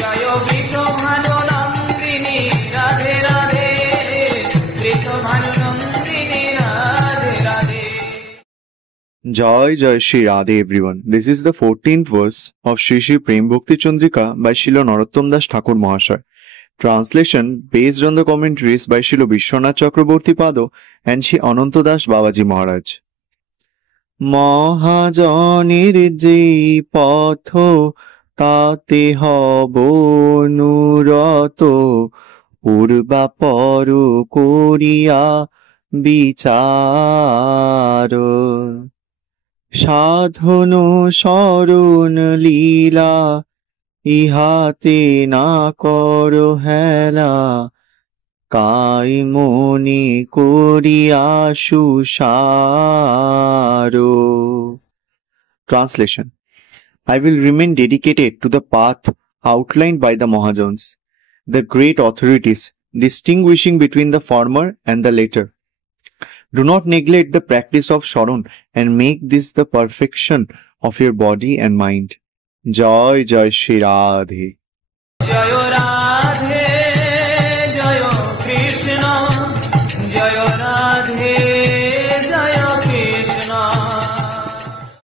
Joy বৃষভানুনন্দিনী Radhe Radhe, বৃষভানুনন্দিনী Radhe Radhe. Jai Jai Shri Radhe everyone. This is the 14th verse of Shri Shri Prem Bhakti Chandrika by Srila Narottam Das Thakur Mahasaya. Translation based on the commentaries by Srila Vishwanath Chakraborty Pado and Shri Ananta Das Babaji Maharaj. মহাজনের যেই পথ তাতে হব অনুরত, পূর্বাপর করিয়া বিচার। সাধন শরণ লীলা ইহাতে না কর হেলা, কাই মনে করিয়া সুসার। Translation: I will remain dedicated to the path outlined by the Mahajans, the great authorities, distinguishing between the former and the latter. Do not neglect the practice of Sharan and make this the perfection of your body and mind. Jai Jai Shri Radhe. Joy Radhe, Joy Krishna.